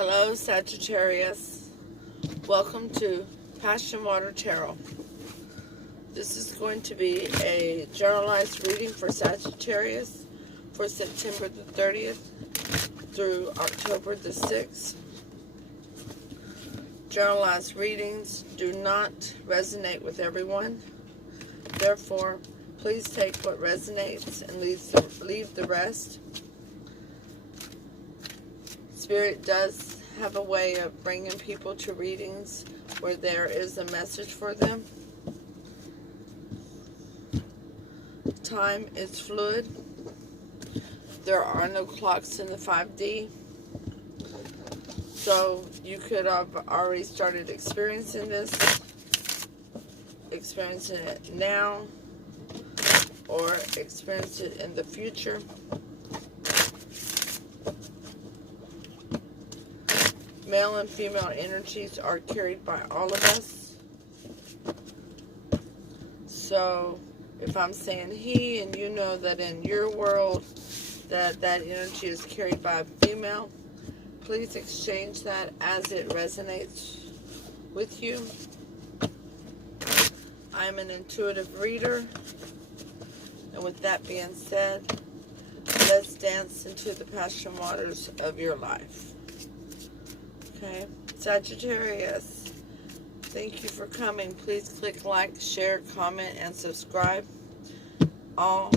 Hello, Sagittarius. Welcome to Passion Water Tarot. This is going to be a generalized reading for Sagittarius for September the 30th through October the 6th. Generalized readings do not resonate with everyone. Therefore, please take what resonates and leave the rest. Spirit does have a way of bringing people to readings where there is a message for them. Time is fluid. There are no clocks in the 5D. So you could have already started experiencing this, experiencing it now, or experience it in the future. Male and female energies are carried by all of us. So if I'm saying he and you know that in your world that energy is carried by a female, please exchange that as it resonates with you. I'm an intuitive reader. And with that being said, let's dance into the passion waters of your life. Okay, Sagittarius, thank you for coming. Please click like, share, comment, and subscribe. All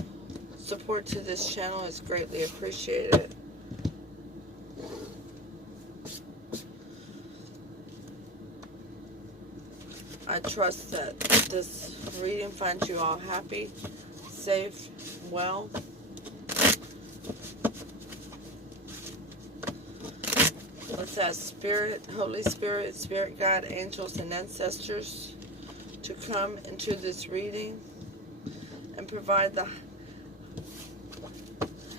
support to this channel is greatly appreciated. I trust that this reading finds you all happy, safe, well. Let's ask Spirit, Holy Spirit, Spirit Guide, angels, and ancestors to come into this reading and provide the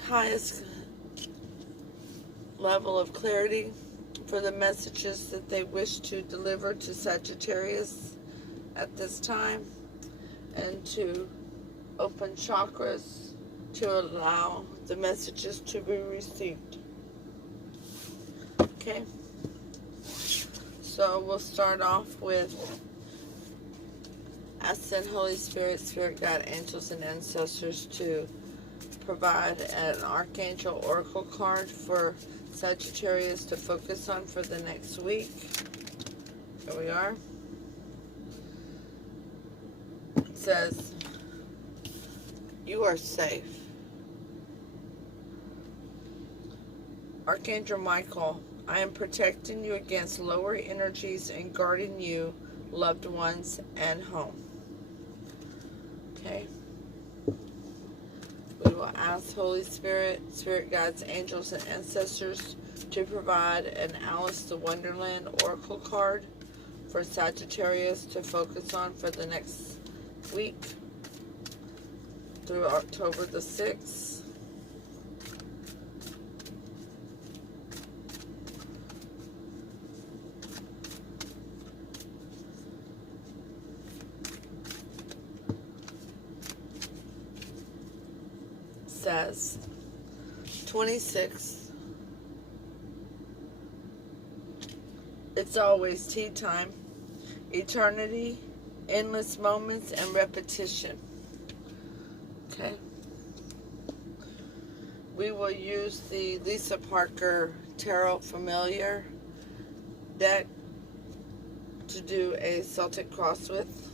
highest level of clarity for the messages that they wish to deliver to Sagittarius at this time, and to open chakras to allow the messages to be received. Okay, so we'll start off with asking Holy Spirit, Spirit Guide, angels, and ancestors to provide an Archangel Oracle card for Sagittarius to focus on for the next week. Here we are. It says, you are safe. Archangel Michael, I am protecting you against lower energies and guarding you, loved ones, and home. Okay. We will ask Holy Spirit, Spirit Guides, angels, and ancestors to provide an Alice to Wonderland Oracle card for Sagittarius to focus on for the next week through October the 6th. Says 26. It's always tea time. Eternity, endless moments, and repetition. Okay. We will use the Lisa Parker Tarot Familiar deck to do a Celtic cross with.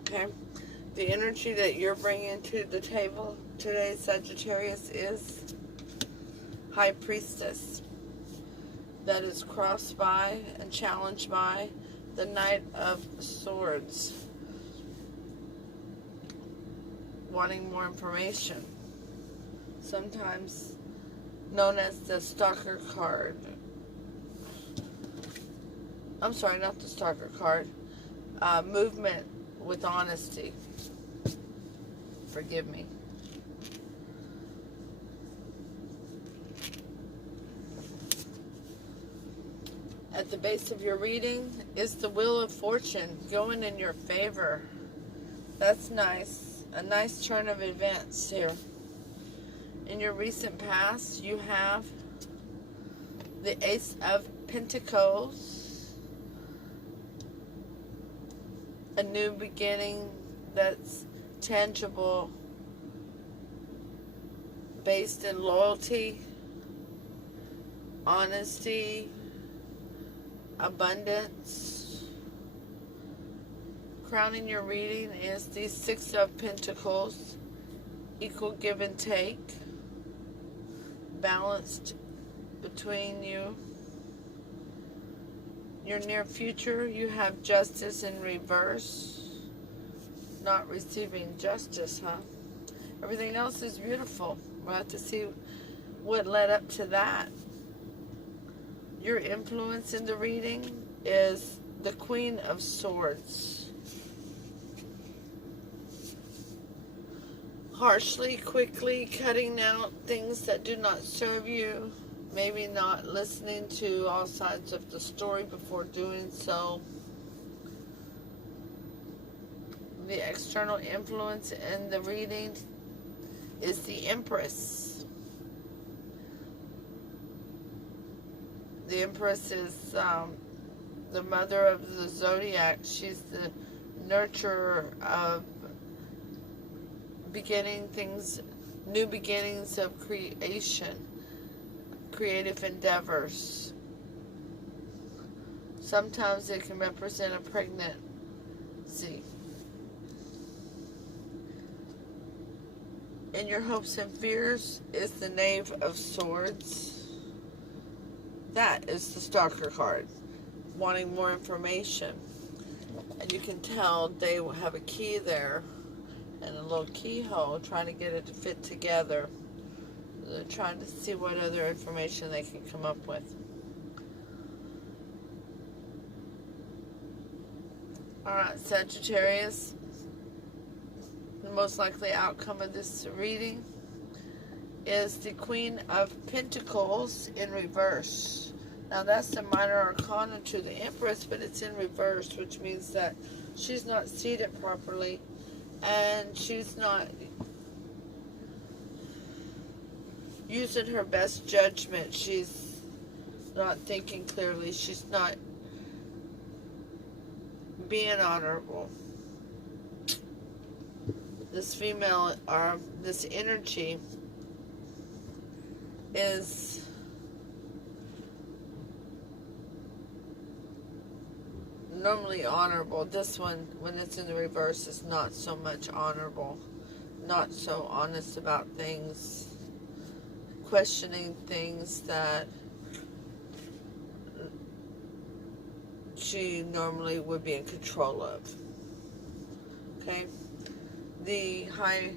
Okay. The energy that you're bringing to the table today, Sagittarius, is High Priestess. That is crossed by and challenged by the Knight of Swords. Wanting more information. Sometimes known as the Stalker card. I'm sorry, not the Stalker card. Movement with honesty. Forgive me. At the base of your reading is the Wheel of Fortune going in your favor. That's nice. A nice turn of events here. In your recent past, you have the Ace of Pentacles, a new beginning that's tangible, based in loyalty, honesty, abundance. Crowning your reading is the Six of Pentacles, equal give and take, balanced between you. Your near future, you have Justice in reverse. Not receiving justice, huh? Everything else is beautiful. We'll have to see what led up to that. Your influence in the reading is the Queen of Swords. Harshly, quickly cutting out things that do not serve you. Maybe not listening to all sides of the story before doing so. The external influence in the reading is the Empress. The Empress is the mother of the zodiac. She's the nurturer of beginning things, new beginnings of creation, creative endeavors. Sometimes it can represent a pregnancy. In your hopes and fears is the Knave of Swords. That is the Stalker card, wanting more information. And you can tell they will have a key there and a little keyhole, trying to get it to fit together. They're trying to see what other information they can come up with. Alright, Sagittarius. The most likely outcome of this reading is the Queen of Pentacles in reverse. Now that's the minor arcana to the Empress, but it's in reverse, which means that she's not seated properly and she's not using her best judgment. She's not thinking clearly. She's not being honorable. This female, or this energy, is normally honorable. This one, when it's in the reverse, is not so much honorable. Not so honest about things. Questioning things that she normally would be in control of. Okay? The High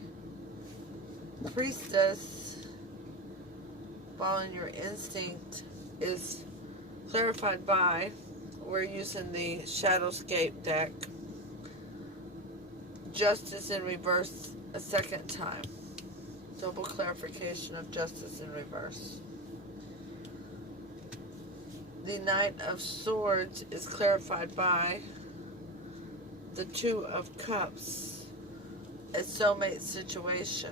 Priestess, following your instinct, is clarified by, we're using the Shadowscape deck, Justice in reverse a second time. Double clarification of Justice in reverse. The Knight of Swords is clarified by the Two of Cups. A soulmate situation.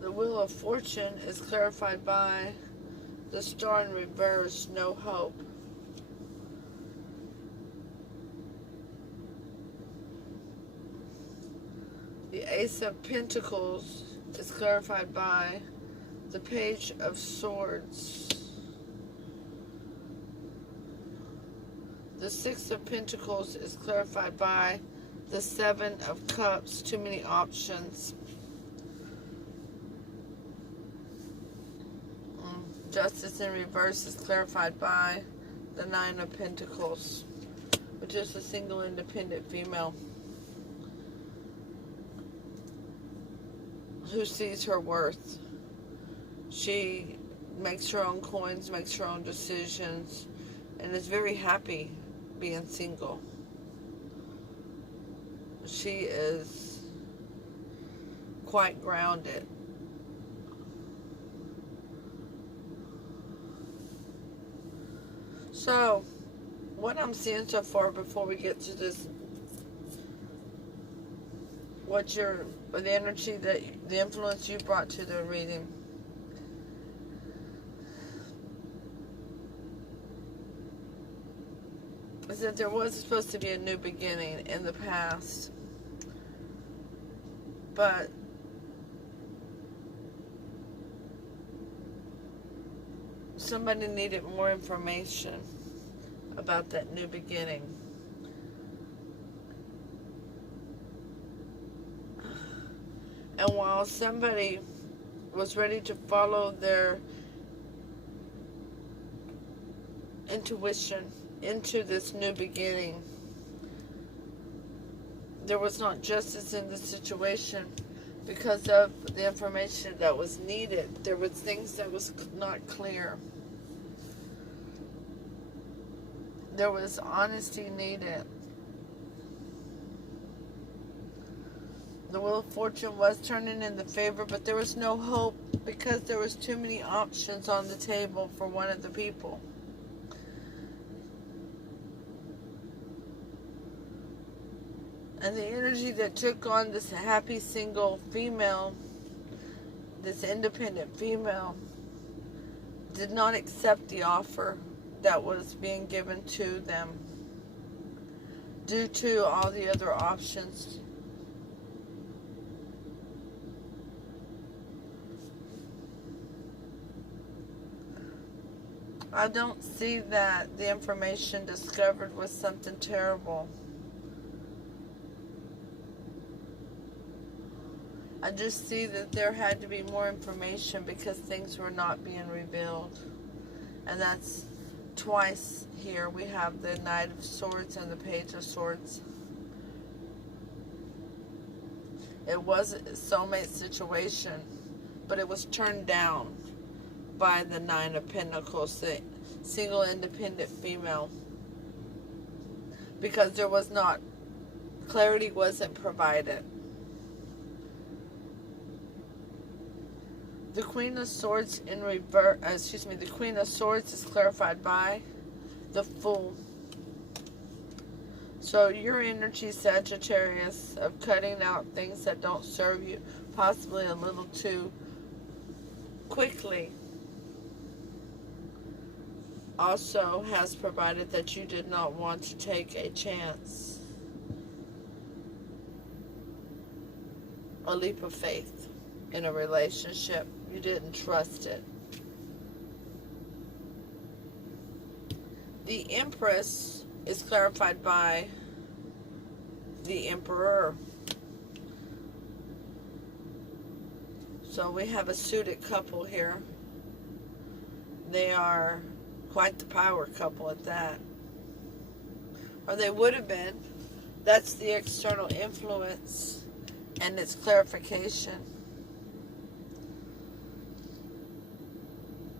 The Wheel of Fortune is clarified by the Star in reverse, no hope. The Ace of Pentacles is clarified by the Page of Swords. The Six of Pentacles is clarified by the Seven of Cups. Too many options. Justice in reverse is clarified by the Nine of Pentacles, which is a single independent female who sees her worth. She makes her own coins, makes her own decisions, and is very happy being single. She is quite grounded. So, what I'm seeing so far before we get to this, the energy that, the influence you brought to the reading. Is that there was supposed to be a new beginning in the past. But somebody needed more information about that new beginning. And while somebody was ready to follow their intuition into this new beginning, there was not justice in the situation because of the information that was needed. There was things that was not clear. There was honesty needed. The Wheel of Fortune was turning in the favor, but there was no hope because there was too many options on the table for one of the people. And the energy that took on this happy single female, this independent female, did not accept the offer that was being given to them due to all the other options. I don't see that the information discovered was something terrible. I just see that there had to be more information because things were not being revealed. And that's twice here. We have the Knight of Swords and the Page of Swords. It was a soulmate situation, but it was turned down by the Nine of Pentacles, the single independent female, because there was not, clarity wasn't provided. The Queen of Swords in reverse, the Queen of Swords is clarified by the Fool. So your energy, Sagittarius, of cutting out things that don't serve you, possibly a little too quickly, also has provided that you did not want to take a chance, a leap of faith in a relationship. You didn't trust it. The Empress is clarified by the Emperor. So we have a suited couple here. They are quite the power couple at that. Or they would have been. That's the external influence and its clarification.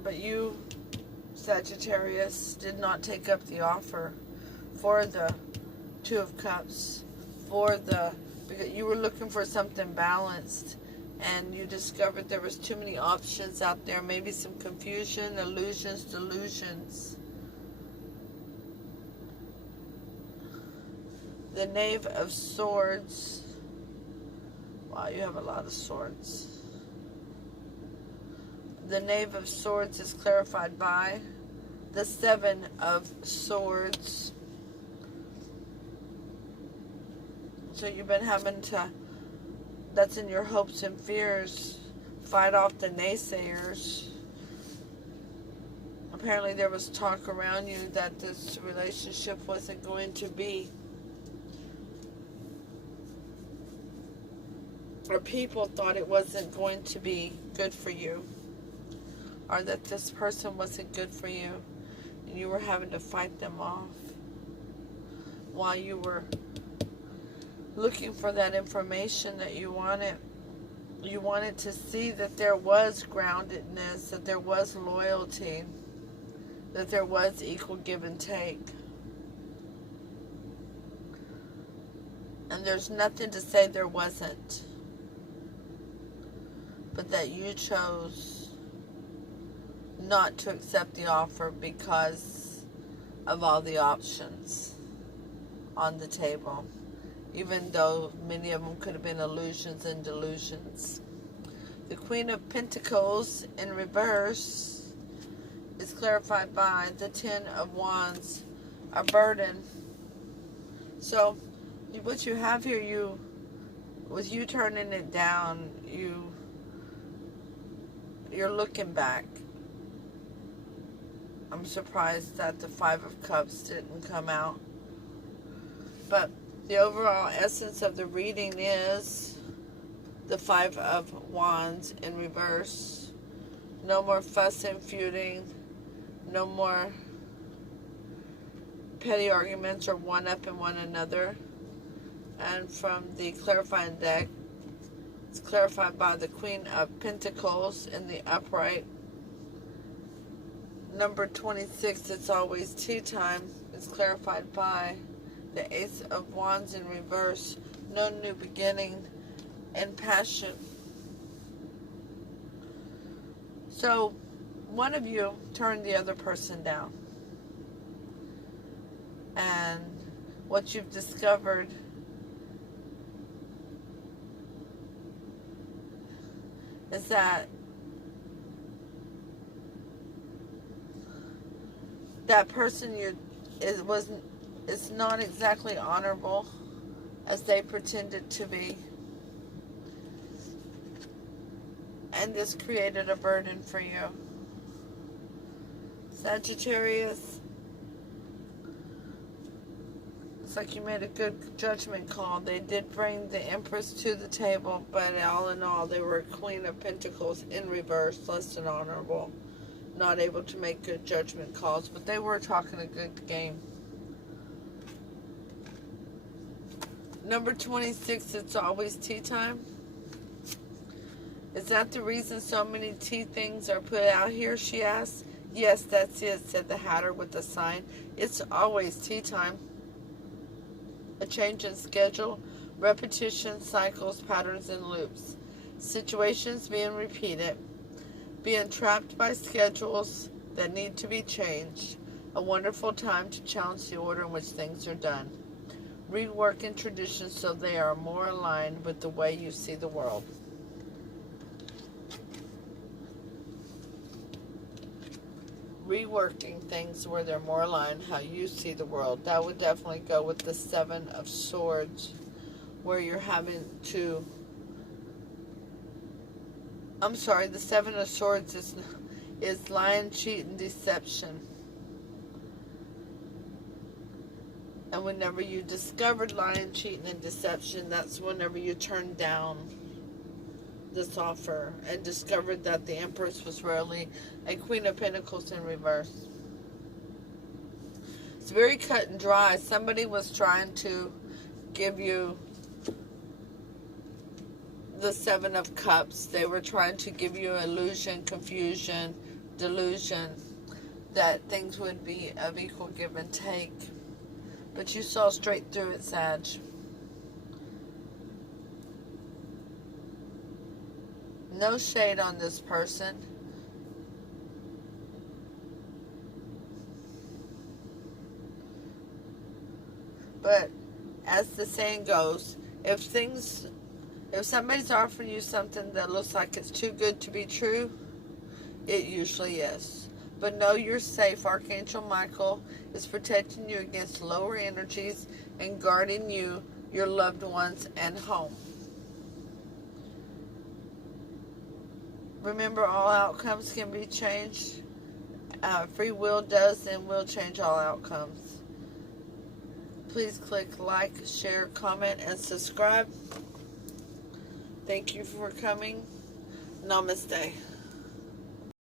But you, Sagittarius, did not take up the offer for the Two of Cups, because you were looking for something balanced, and you discovered there was too many options out there, maybe some confusion, illusions, delusions. The Knave of Swords. Wow, you have a lot of swords. The Knave of Swords is clarified by the Seven of Swords. So you've been having to, that's in your hopes and fears, fight off the naysayers. Apparently there was talk around you that this relationship wasn't going to be. Or people thought it wasn't going to be good for you. Or that this person wasn't good for you, and you were having to fight them off while you were looking for that information that you wanted. You wanted to see that there was groundedness, that there was loyalty, that there was equal give and take. And there's nothing to say there wasn't, but that you chose not to accept the offer because of all the options on the table, even though many of them could have been illusions and delusions. The Queen of Pentacles in reverse is clarified by the Ten of Wands, a burden. So what you have here, with you turning it down, you're looking back. I'm surprised that the Five of Cups didn't come out. But the overall essence of the reading is the Five of Wands in reverse. No more fussing, feuding. No more petty arguments or one-upping one another. And from the clarifying deck, it's clarified by the Queen of Pentacles in the upright. Number 26, it's always tea time. It's clarified by the Ace of Wands in reverse. No new beginning and passion. So, one of you turned the other person down. And what you've discovered is that person is not exactly honorable as they pretended to be. And this created a burden for you. Sagittarius, it's like you made a good judgment call. They did bring the Empress to the table, but all in all, they were a Queen of Pentacles in reverse, less than honorable. Not able to make good judgment calls, but they were talking a good game. Number 26, it's always tea time. Is that the reason so many tea things are put out here, she asked. Yes, that's it, said the Hatter with a sign. It's always tea time. A change in schedule, repetition, cycles, patterns, and loops. Situations being repeated. Being trapped by schedules that need to be changed. A wonderful time to challenge the order in which things are done. Reworking traditions so they are more aligned with the way you see the world. Reworking things where they're more aligned how you see the world. That would definitely go with the Seven of Swords, where you're having to... I'm sorry, the Seven of Swords is lying, cheat, and deception. And whenever you discovered lying, cheating, and deception, that's whenever you turned down this offer and discovered that the Empress was really a Queen of Pentacles in reverse. It's very cut and dry. Somebody was trying to give you the Seven of Cups. They were trying to give you illusion, confusion, delusion, that things would be of equal give and take. But you saw straight through it, Sag. No shade on this person. But as the saying goes, if somebody's offering you something that looks like it's too good to be true, it usually is. But know you're safe. Archangel Michael is protecting you against lower energies and guarding you, your loved ones, and home. Remember, all outcomes can be changed. Free will does and will change all outcomes. Please click like, share, comment, and subscribe. Thank you for coming. Namaste.